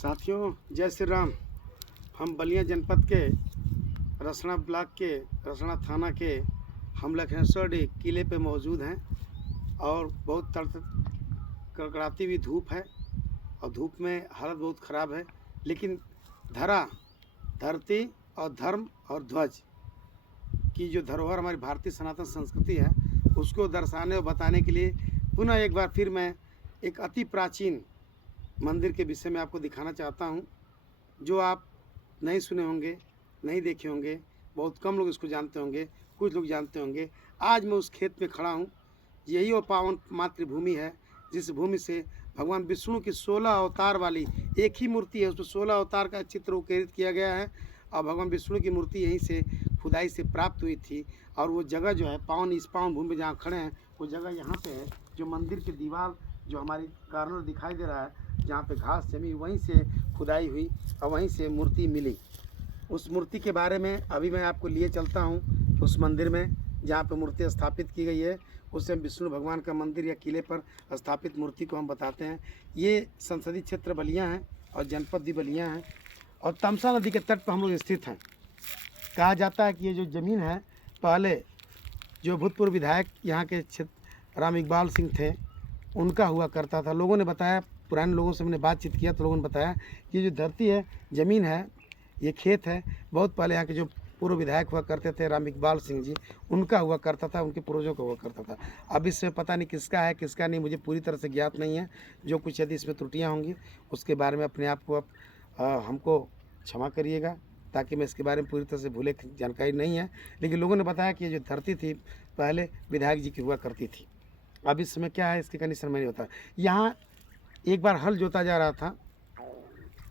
साथियों जय श्री राम। हम बलिया जनपद के रसना ब्लॉक के रसना थाना के हम लखनेश्वर किले पे मौजूद हैं और बहुत कड़कड़ाती हुई धूप है और धूप में हालत बहुत ख़राब है, लेकिन धरती और धर्म और ध्वज की जो धरोहर हमारी भारतीय सनातन संस्कृति है उसको दर्शाने और बताने के लिए पुनः एक बार फिर मैं एक अति प्राचीन मंदिर के विषय में आपको दिखाना चाहता हूं, जो आप नहीं सुने होंगे, नहीं देखे होंगे, बहुत कम लोग इसको जानते होंगे, कुछ लोग जानते होंगे। आज मैं उस खेत में खड़ा हूं। यही वो पावन मातृभूमि है जिस भूमि से भगवान विष्णु की 16 अवतार वाली एक ही मूर्ति है, उसमें 16 अवतार का चित्र उकेरित किया गया है और भगवान विष्णु की मूर्ति यहीं से खुदाई से प्राप्त हुई थी। और वो जगह जो है पावन, इस पावन भूमि में जहाँ खड़े हैं वो जगह यहाँ पे है, जो मंदिर की दीवार जो हमारी कॉर्नर दिखाई दे रहा है, जहाँ पे घास जमी, वहीं से खुदाई हुई और वहीं से मूर्ति मिली। उस मूर्ति के बारे में अभी मैं आपको लिए चलता हूँ उस मंदिर में जहाँ पे मूर्ति स्थापित की गई है। उससे विष्णु भगवान का मंदिर या किले पर स्थापित मूर्ति को हम बताते हैं। ये संसदीय क्षेत्र बलिया है और जनपद भी बलिया है और तमसा नदी के तट पर हम लोग स्थित हैं। कहा जाता है कि ये जो ज़मीन है पहले जो भूतपूर्व विधायक यहाँ के क्षेत्र राम इकबाल सिंह थे उनका हुआ करता था। लोगों ने बताया, पुराने लोगों से मैंने बातचीत किया तो लोगों ने बताया कि ये जो धरती है, ज़मीन है, ये खेत है, बहुत पहले यहाँ के जो पूर्व विधायक हुआ करते थे राम इकबाल सिंह जी, उनका हुआ करता था, उनके पूर्वजों का हुआ करता था। अब इसमें पता नहीं किसका है किसका नहीं, मुझे पूरी तरह से ज्ञात नहीं है। जो कुछ यदि इसमें त्रुटियाँ होंगी उसके बारे में अपने आप को हमको क्षमा करिएगा, ताकि मैं इसके बारे में पूरी तरह से भूले जानकारी नहीं है। लेकिन लोगों ने बताया कि ये जो धरती थी पहले विधायक जी की हुआ करती थी। अब इस समय क्या है इसके कंडीशन में नहीं होता। यहाँ एक बार हल जोता जा रहा था।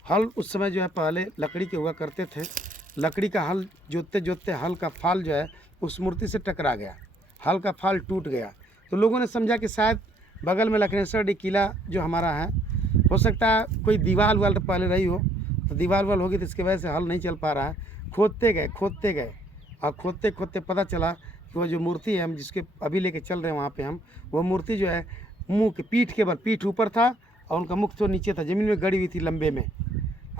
हल उस समय जो है पहले लकड़ी के हुआ करते थे। लकड़ी का हल जोतते जोतते हल का फाल जो है उस मूर्ति से टकरा गया, हल का फाल टूट गया। तो लोगों ने समझा कि शायद बगल में लखनेश्वर किला जो हमारा है, हो सकता है कोई दीवार वाल पहले रही हो, तो दीवार वाल होगी तो इसकी वजह से हल नहीं चल पा रहा है। खोदते गए और खोदते खोदते पता चला कि वो जो मूर्ति है हम जिसके अभी लेके चल रहे हैं वहाँ पे हम, वो मूर्ति जो है मुँह के पीठ के बल, पीठ ऊपर था और उनका मुख तो नीचे था, ज़मीन में गड़ी हुई थी लंबे में।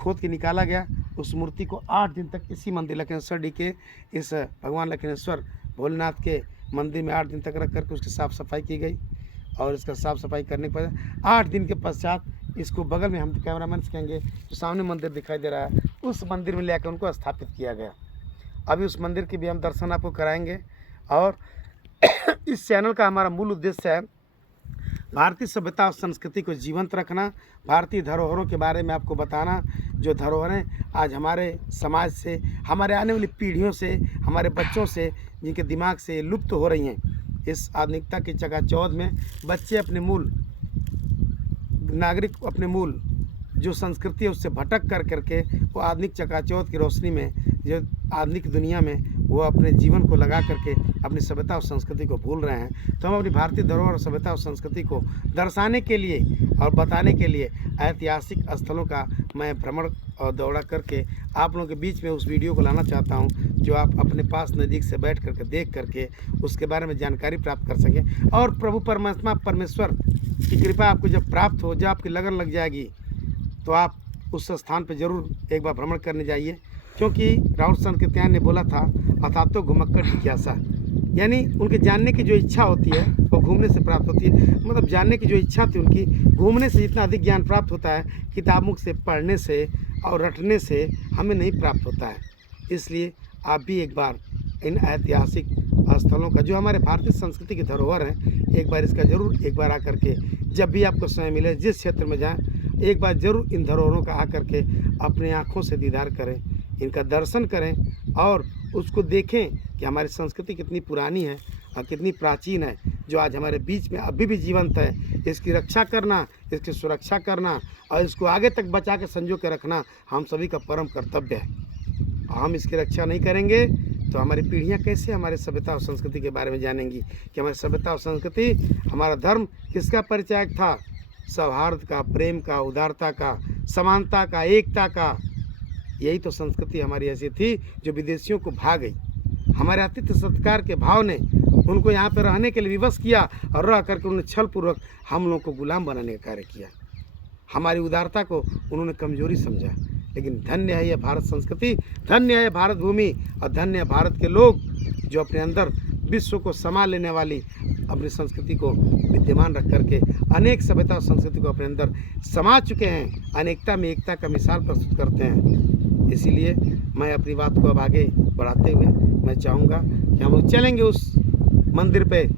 खोद के निकाला गया। उस मूर्ति को 8 दिन तक इसी मंदिर लखनेश्वर के इस भगवान लखनेश्वर भोलेनाथ के मंदिर में 8 दिन तक रख करके उसकी साफ़ सफाई की गई। और इसका साफ़ सफाई करने के बाद 8 दिन के पश्चात इसको बगल में हम कैमरामैन से कहेंगे जो सामने मंदिर दिखाई दे रहा है उस मंदिर में लेकर उनको स्थापित किया गया। अभी उस मंदिर के भी हम दर्शन आपको कराएंगे। और इस चैनल का हमारा मूल उद्देश्य है भारतीय सभ्यता और संस्कृति को जीवंत रखना, भारतीय धरोहरों के बारे में आपको बताना, जो धरोहरें आज हमारे समाज से, हमारे आने वाली पीढ़ियों से, हमारे बच्चों से, जिनके दिमाग से लुप्त हो रही हैं। इस आधुनिकता की चकाचौंध में बच्चे अपने मूल नागरिक, अपने मूल जो संस्कृति है उससे भटक कर करके वो आधुनिक चकाचौंध की रोशनी में, जो आधुनिक दुनिया में वो अपने जीवन को लगा करके अपनी सभ्यता और संस्कृति को भूल रहे हैं। तो हम अपनी भारतीय धरोहर और सभ्यता और संस्कृति को दर्शाने के लिए और बताने के लिए ऐतिहासिक स्थलों का मैं भ्रमण और दौरा करके आप लोगों के बीच में उस वीडियो को लाना चाहता हूं, जो आप अपने पास नज़दीक से बैठ करके देख करके उसके बारे में जानकारी प्राप्त कर सकें। और प्रभु परमात्मा परमेश्वर की कृपा आपको जब प्राप्त हो, जब आपकी लगन लग जाएगी, तो आप उस स्थान पर ज़रूर एक बार भ्रमण करने जाइए। क्योंकि राहुल संकीर्तन ने बोला था अथातो घुमक्कड़ जिज्ञासा, यानी उनके जानने की जो इच्छा होती है वो घूमने से प्राप्त होती है। मतलब जानने की जो इच्छा थी उनकी, घूमने से जितना अधिक ज्ञान प्राप्त होता है किताबों से पढ़ने से और रटने से हमें नहीं प्राप्त होता है। इसलिए आप भी एक बार इन ऐतिहासिक स्थलों का, जो हमारे भारतीय संस्कृति की धरोहर है, एक बार इसका ज़रूर एक बार आकर के, जब भी आपको समय मिले, जिस क्षेत्र में जाएं, एक बार ज़रूर इन धरोहरों का आकर के अपने आँखों से दीदार करें, इनका दर्शन करें और उसको देखें कि हमारी संस्कृति कितनी पुरानी है और कितनी प्राचीन है, जो आज हमारे बीच में अभी भी जीवंत है। इसकी रक्षा करना, इसकी सुरक्षा करना और इसको आगे तक बचा के संजो के रखना हम सभी का परम कर्तव्य है। हम इसकी रक्षा नहीं करेंगे तो हमारी पीढ़ियां कैसे हमारे सभ्यता और संस्कृति के बारे में जानेंगी कि हमारी सभ्यता और संस्कृति, हमारा धर्म किसका परिचायक था? सौहार्द का, प्रेम का, उदारता का, समानता का, एकता का। यही तो संस्कृति हमारी ऐसी थी जो विदेशियों को भा गई। हमारे आतिथ्य सत्कार के भाव ने उनको यहाँ पर रहने के लिए विवश किया और रह करके उन्होंने छल पूर्वक हम लोगों को गुलाम बनाने का कार्य किया। हमारी उदारता को उन्होंने कमजोरी समझा। लेकिन धन्य है यह भारत संस्कृति, धन्य है भारत भूमि और धन्य है भारत के लोग जो अपने अंदर विश्व को समा लेने वाली अपनी संस्कृति को विद्यमान रख करके अनेक सभ्यता और संस्कृति को अपने अंदर समा चुके हैं, अनेकता में एकता का मिसाल प्रस्तुत करते हैं। इसीलिए मैं अपनी बात को अब आगे बढ़ाते हुए मैं चाहूँगा कि हम लोग चलेंगे उस मंदिर पे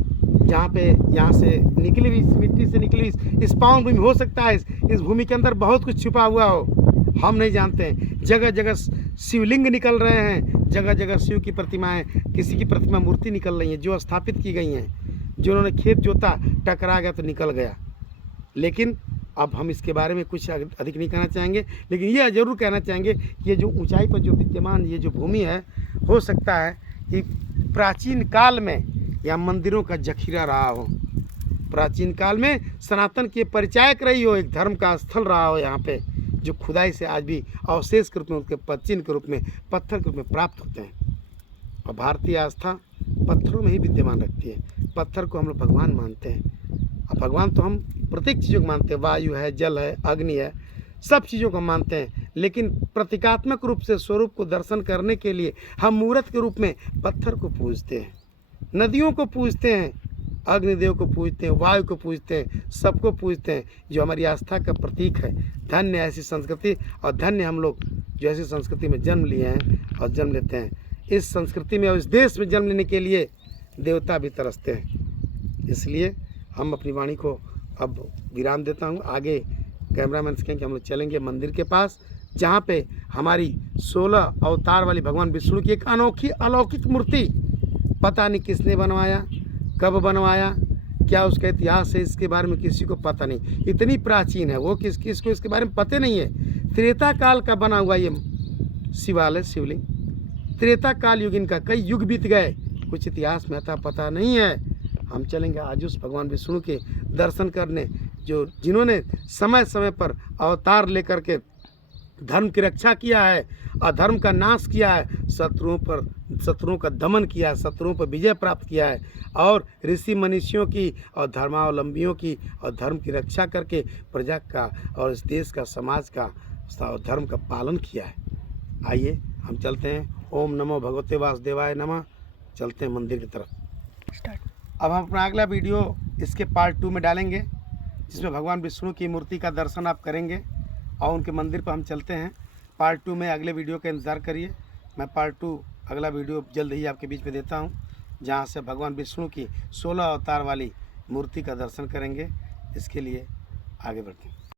जहाँ पे यहाँ से निकली हुई, इस मिट्टी से निकली हुई इस पावन भूमि, हो सकता है इस भूमि के अंदर बहुत कुछ छुपा हुआ हो, हम नहीं जानते हैं। जगह जगह शिवलिंग निकल रहे हैं, जगह जगह शिव की प्रतिमाएं, किसी की प्रतिमा मूर्ति निकल रही हैं जो स्थापित की गई हैं, जिन्होंने खेत जोता टकरा गया तो निकल गया। लेकिन अब हम इसके बारे में कुछ अधिक नहीं कहना चाहेंगे, लेकिन यह ज़रूर कहना चाहेंगे कि ये जो ऊंचाई पर जो विद्यमान ये जो भूमि है, हो सकता है कि प्राचीन काल में या मंदिरों का जखीरा रहा हो, प्राचीन काल में सनातन के परिचायक रही हो, एक धर्म का स्थल रहा हो यहाँ पे, जो खुदाई से आज भी अवशेष के रूप में, उनके चिन्ह के रूप में, पत्थर के रूप में प्राप्त होते हैं। और भारतीय आस्था पत्थरों में ही विद्यमान रखती है। पत्थर को हम लोग भगवान मानते हैं, और भगवान तो हम प्रत्येक चीज़ों को मानते हैं, वायु है, जल है, अग्नि है, सब चीज़ों को मानते हैं। लेकिन प्रतीकात्मक रूप से स्वरूप को दर्शन करने के लिए हम मूर्त के रूप में पत्थर को पूजते हैं, नदियों को पूजते हैं, अग्निदेव को पूजते हैं, वायु को पूजते हैं, सबको पूजते हैं, जो हमारी आस्था का प्रतीक है। धन्य ऐसी संस्कृति और धन्य हम लोग जो ऐसी संस्कृति में जन्म लिए हैं और जन्म लेते हैं। इस संस्कृति में और इस देश में जन्म लेने के लिए देवता भी तरसते हैं। इसलिए हम अपनी वाणी को अब विराम देता हूँ। आगे कैमरामैन से कहेंगे हम लोग चलेंगे मंदिर के पास, जहाँ पे हमारी 16 अवतार वाली भगवान विष्णु की एक अनोखी अलौकिक मूर्ति, पता नहीं किसने बनवाया, कब बनवाया, क्या उसका इतिहास है, इसके बारे में किसी को पता नहीं। इतनी प्राचीन है वो, किसको इसके बारे में पता नहीं है। त्रेता काल का बना हुआ ये शिवालय, शिवलिंग त्रेता काल युग, इनका कई युग बीत गए, कुछ इतिहास में अता पता नहीं है। हम चलेंगे आज उस भगवान विष्णु के दर्शन करने, जो जिन्होंने समय समय पर अवतार लेकर के धर्म की रक्षा किया है, अधर्म का नाश किया है, शत्रुओं का दमन किया है, शत्रुओं पर विजय प्राप्त किया है, और ऋषि मनीषियों की और धर्मावलंबियों की और धर्म की रक्षा करके प्रजा का और इस देश का, समाज का और धर्म का पालन किया है। आइए हम चलते हैं। ओम नमो भगवते वासुदेवाय नमः। चलते हैं मंदिर की तरफ। अब हम अपना अगला वीडियो इसके पार्ट 2 में डालेंगे, जिसमें भगवान विष्णु की मूर्ति का दर्शन आप करेंगे और उनके मंदिर पर हम चलते हैं। पार्ट 2 में अगले वीडियो का इंतज़ार करिए। मैं पार्ट 2 अगला वीडियो जल्द ही आपके बीच में देता हूं, जहां से भगवान विष्णु की 16 अवतार वाली मूर्ति का दर्शन करेंगे। इसके लिए आगे बढ़ते हैं।